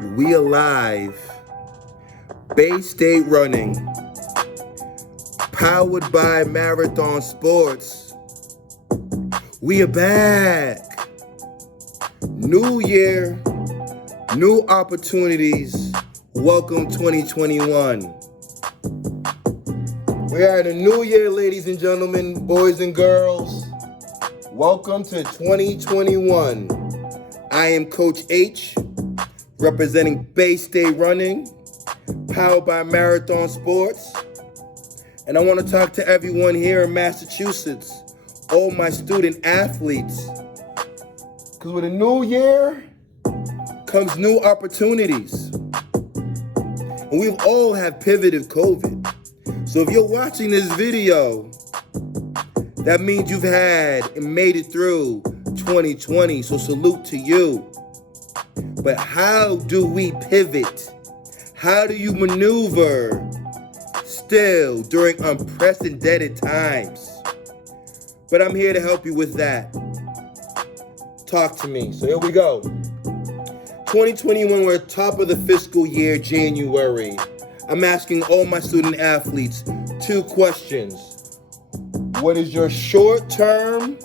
We alive. Bay State running. Powered by Marathon Sports. We are back. New year, new opportunities. Welcome 2021. We are in a new year, ladies and gentlemen, boys and girls. Welcome to 2021. I am Coach H, representing Bay State Running, powered by Marathon Sports. And I want to talk to everyone here in Massachusetts, all my student athletes. Because with a new year comes new opportunities. And we've all have pivoted COVID. So if you're watching this video, that means you've had and made it through 2020. So salute to you. But how do we pivot? How do you maneuver still during unprecedented times? But I'm here to help you with that. Talk to me. So here we go. 2021, we're at top of the fiscal year, January. I'm asking all my student athletes 2 questions. What is your short-term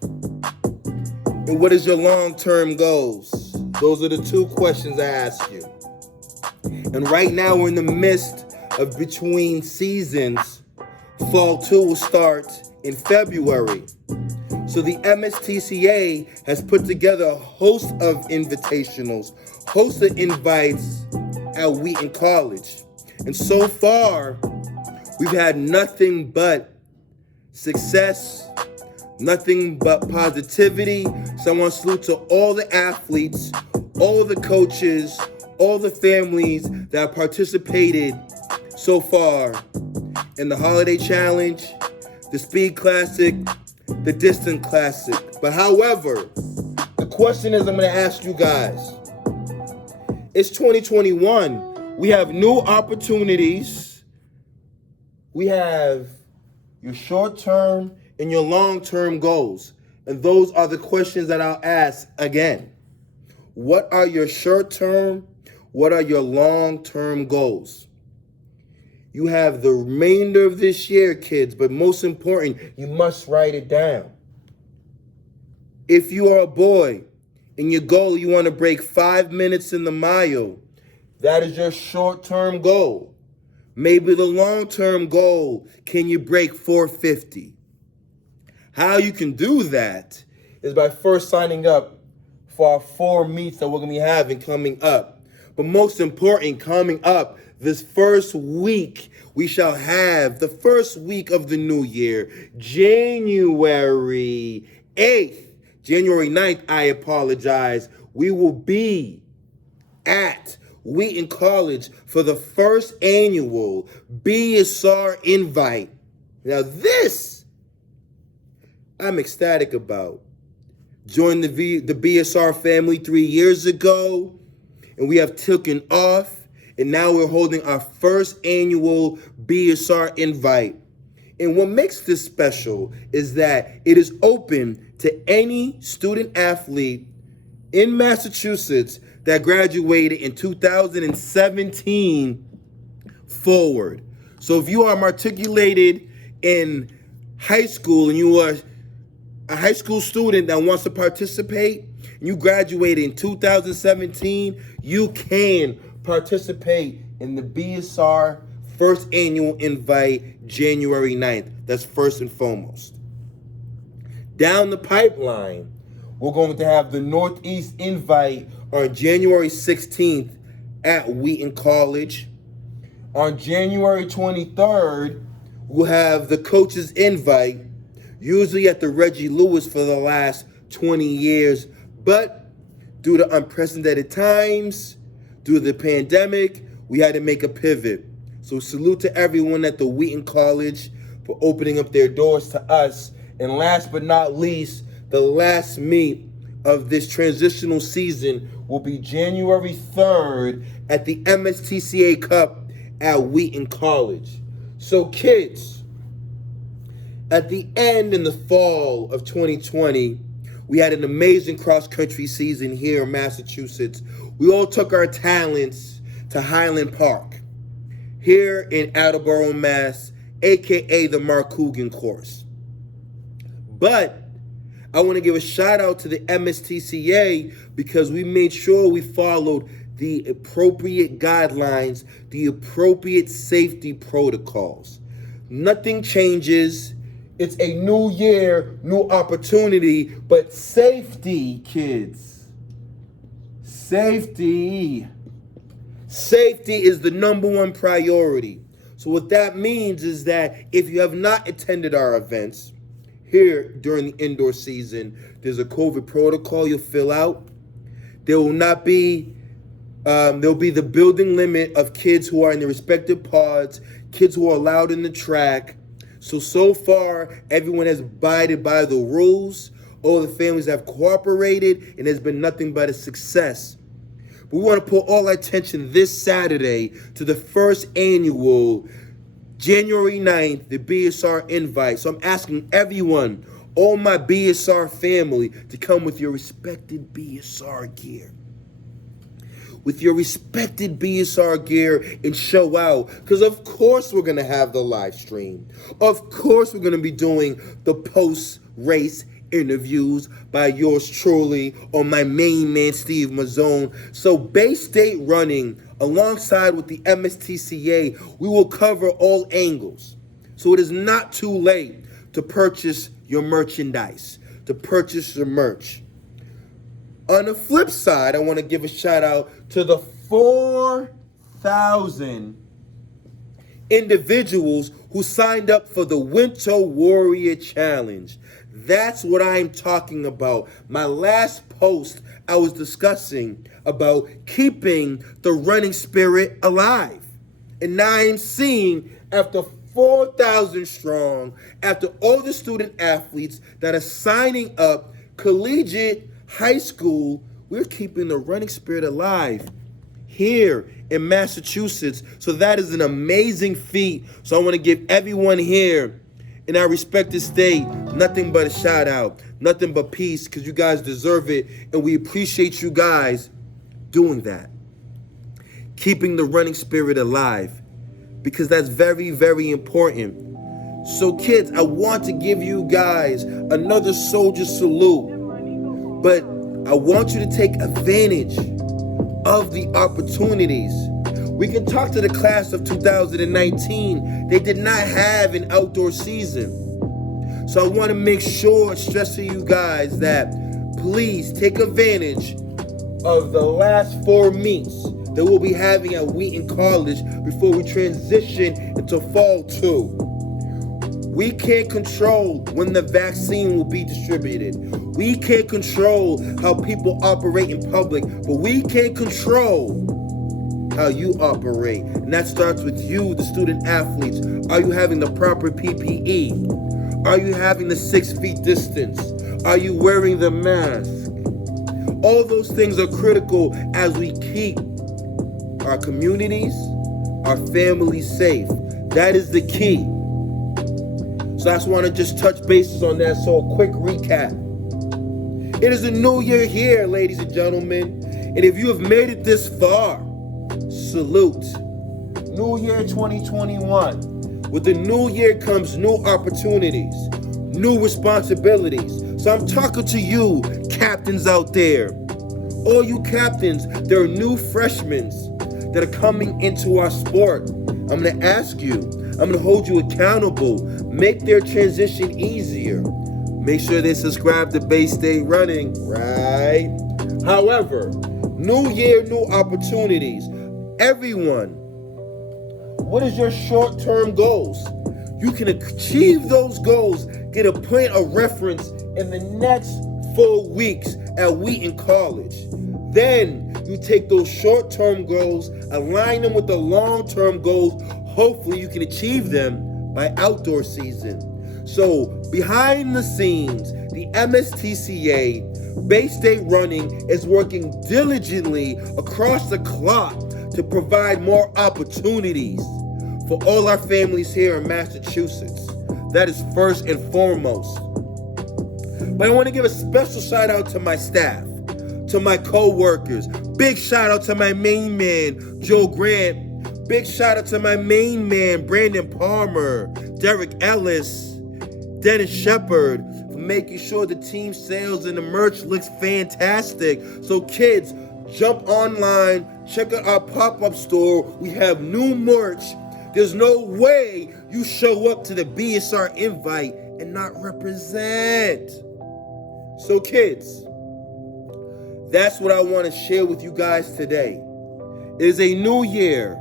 and what is your long-term goals? Those are the 2 questions I ask you. And right now we're in the midst of between seasons. Fall 2 will start in February. So the Mstca has put together a host of invitationals, host of invites at Wheaton College. And so far, we've had nothing but success, nothing but positivity. So I want to salute to all the athletes, all the coaches, all the families that have participated so far in the Holiday Challenge, the Speed Classic, the Distant Classic. But however, the question is I'm going to ask you guys. It's 2021. We have new opportunities. We have your short-term and your long-term goals. And those are the questions that I'll ask again. What are your short-term? What are your long-term goals? You have the remainder of this year, kids, but most important, you must write it down. If you are a boy and your goal, you want to break 5 minutes in the mile, that is your short-term goal. Maybe the long-term goal, can you break 450? How you can do that is by first signing up for our 4 meets that we're going to be having coming up. But most important, coming up this first week, we shall have the first week of the new year, January 8th. January 9th, I apologize. We will be at Wheaton College for the first annual BSR invite. Now this, I'm ecstatic about. Joined the BSR family 3 years ago, and we have taken off, and now we're holding our first annual BSR invite. And what makes this special is that it is open to any student athlete in Massachusetts that graduated in 2017 forward. So if you are matriculated in high school and you are a high school student that wants to participate, and you graduated in 2017, you can participate in the BSR first annual invite January 9th. That's first and foremost. Down the pipeline, we're going to have the Northeast invite on January 16th at Wheaton College. On January 23rd, we'll have the coaches invite, usually at the Reggie Lewis for the last 20 years. But due to unprecedented times, due to the pandemic, we had to make a pivot. So salute to everyone at the Wheaton College for opening up their doors to us. And last but not least, the last meet of this transitional season will be January 3rd at the Mstca Cup at Wheaton College. So kids, at the end in the fall of 2020, we had an amazing cross-country season here in Massachusetts We all took our talents to Highland Park, here in Attleboro, Mass, aka the Mark Coogan course. But I want to give a shout out to the Mstca because we made sure we followed the appropriate guidelines, the appropriate safety protocols. Nothing changes. It's a new year, new opportunity, but safety, kids. Safety. Safety is the number one priority. So what that means is that if you have not attended our events here during the indoor season, there's a COVID protocol you'll fill out. There will not be, there'll be the building limit of kids who are in their respective pods, kids who are allowed in the track. So far, everyone has abided by the rules. All the families have cooperated, and there's been nothing but a success. But we want to put all our attention this Saturday to the first annual January 9th, the BSR invite. So I'm asking everyone, all my BSR family, to come with your respected BSR gear. With your respected BSR gear and show out. Because of course we're going to have the live stream. Of course we're going to be doing the post-race interviews by yours truly on my main man, Steve Mazzone. So Bay State Running, alongside with the Mstca, we will cover all angles. So it is not too late to purchase your merchandise, to purchase your merch. On the flip side, I want to give a shout out to the 4,000 individuals who signed up for the Winter Warrior Challenge. That's what I'm talking about. My last post, I was discussing about keeping the running spirit alive. And now I'm seeing, after 4,000 strong, after all the student athletes that are signing up, collegiate, high school, we're keeping the running spirit alive here in Massachusetts. So that is an amazing feat. So I want to give everyone here in our respective state nothing but a shout out, nothing but peace, because you guys deserve it, and we appreciate you guys doing that. Keeping the running spirit alive, because that's very, very important. So kids, I want to give you guys another soldier salute, but I want you to take advantage of the opportunities. We can talk to the class of 2019. They did not have an outdoor season. So I want to make sure, stress to you guys that please take advantage of the last 4 meets that we'll be having at Wheaton College before we transition into fall 2. We can't control when the vaccine will be distributed. We can't control how people operate in public, but we can control how you operate. And that starts with you, the student athletes. Are you having the proper PPE? Are you having the 6 feet distance? Are you wearing the mask? All those things are critical as we keep our communities, our families safe. That is the key. So I just want to just touch bases on that. So a quick recap. It is a new year here, ladies and gentlemen. And if you have made it this far, salute. New year 2021. With the new year comes new opportunities, new responsibilities. So I'm talking to you, captains out there. All you captains, there are new freshmen that are coming into our sport. I'm going to ask you, I'm going to hold you accountable. Make their transition easier. Make sure they subscribe to Bay State Running, right? However, new year, new opportunities. Everyone, what is your short-term goals? You can achieve those goals, get a point of reference in the next 4 weeks at Wheaton College. Then you take those short-term goals, align them with the long-term goals. Hopefully you can achieve them by outdoor season. So behind the scenes, the Mstca, Bay State Running, is working diligently across the clock to provide more opportunities for all our families here in Massachusetts. That is first and foremost. But I want to give a special shout out to my staff, to my co-workers. Big shout out to my main man, Joe Grant. Big shout out to my main man, Brandon Palmer, Derek Ellis, Dennis Shepard, for making sure the team sales and the merch looks fantastic. So kids, jump online, check out our pop-up store. We have new merch. There's no way you show up to the BSR invite and not represent. So kids, that's what I want to share with you guys today. It is a new year.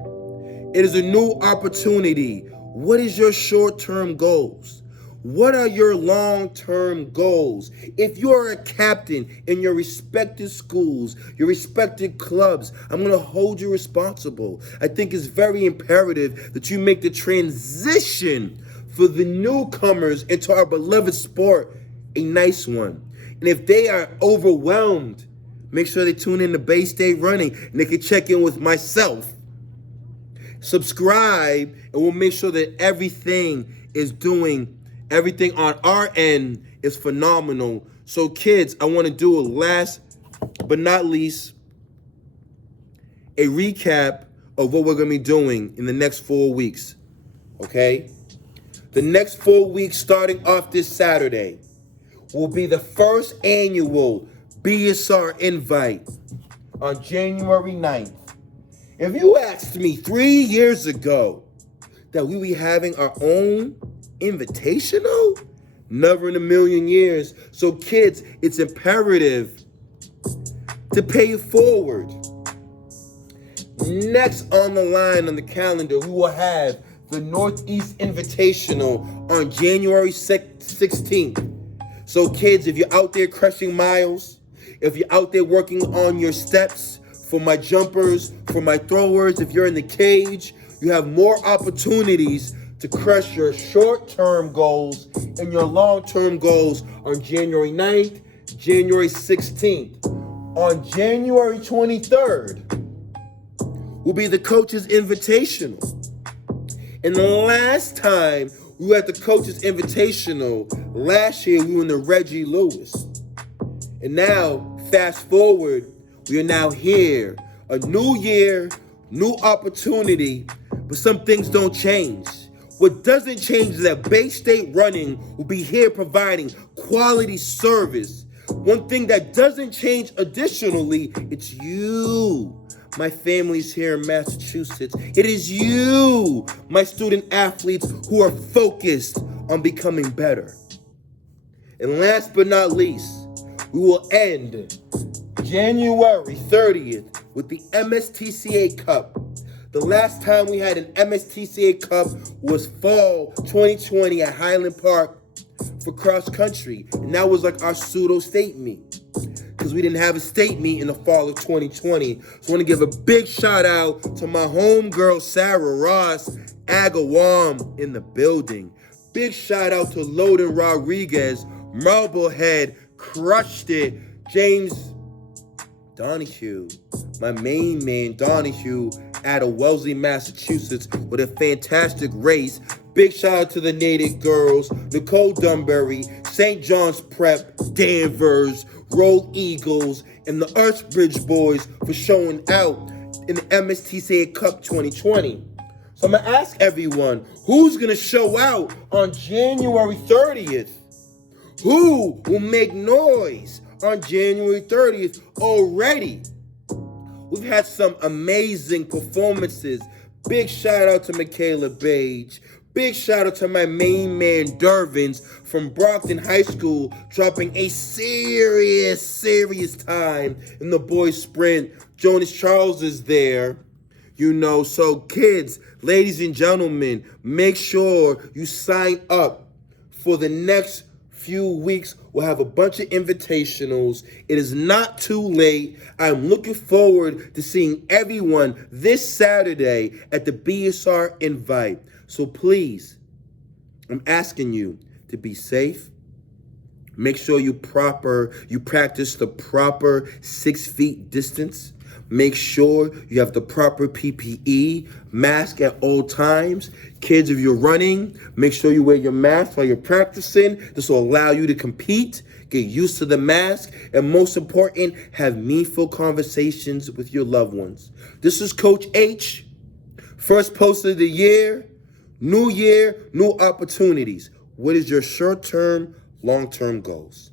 It is a new opportunity. What is your short-term goals? What are your long-term goals? If you are a captain in your respective schools, your respective clubs, I'm going to hold you responsible. I think it's very imperative that you make the transition for the newcomers into our beloved sport a nice one. And if they are overwhelmed, make sure they tune in to Bay State Running and they can check in with myself. Subscribe, and we'll make sure that everything on our end is phenomenal. So kids, I want to do a last but not least, a recap of what we're going to be doing in the next 4 weeks. Okay? The next 4 weeks, starting off this Saturday, will be the first annual BSR invite on January 9th. If you asked me 3 years ago that we would be having our own invitational, never in a million years. So kids, it's imperative to pay it forward. Next on the line on the calendar, we will have the Northeast Invitational on January 16th. So kids, if you're out there crushing miles, if you're out there working on your steps, for my jumpers, for my throwers, if you're in the cage, you have more opportunities to crush your short-term goals and your long-term goals on January 9th, January 16th. On January 23rd will be the Coaches Invitational. And the last time we were at the Coaches Invitational, last year we were in the Reggie Lewis. And now, fast forward, we are now here. A new year, new opportunity, but some things don't change. What doesn't change is that Bay State Running will be here providing quality service. One thing that doesn't change additionally, it's you. My family's here in Massachusetts. It is you, my student athletes, who are focused on becoming better. And last but not least, we will end January 30th with the Mstca Cup. The last time we had an Mstca Cup was fall 2020 at Highland Park for cross country. And that was like our pseudo state meet, because we didn't have a state meet in the fall of 2020. So I want to give a big shout out to my homegirl, Sarah Ross, Agawam in the building. Big shout out to Loden Rodriguez, Marblehead, crushed it. James Donahue, my main man Donahue out of Wellesley, Massachusetts with a fantastic race. Big shout out to the Native Girls, Nicole Dunbury, St. John's Prep, Danvers, Roll Eagles, and the Archbridge Boys for showing out in the Mstca Cup 2020. So I'm going to ask everyone, who's going to show out on January 30th? Who will make noise on January 30th already? We've had some amazing performances. Big shout out to Michaela Page. Big shout out to my main man Dervins from Brockton High School, dropping a serious time in the boys sprint. Jonas Charles is there. So kids, ladies and gentlemen, make sure you sign up for the next few weeks. We'll have a bunch of invitationals. It is not too late. I'm looking forward to seeing everyone this Saturday at the BSR invite. So please, I'm asking you to be safe. Make sure you practice the proper 6 feet distance. Make sure you have the proper PPE, mask at all times. Kids, if you're running, make sure you wear your mask while you're practicing. This will allow you to compete. Get used to the mask, and most important, have meaningful conversations with your loved ones. This is Coach H. First post of the year, new year, new opportunities. What is your short-term, long-term goals?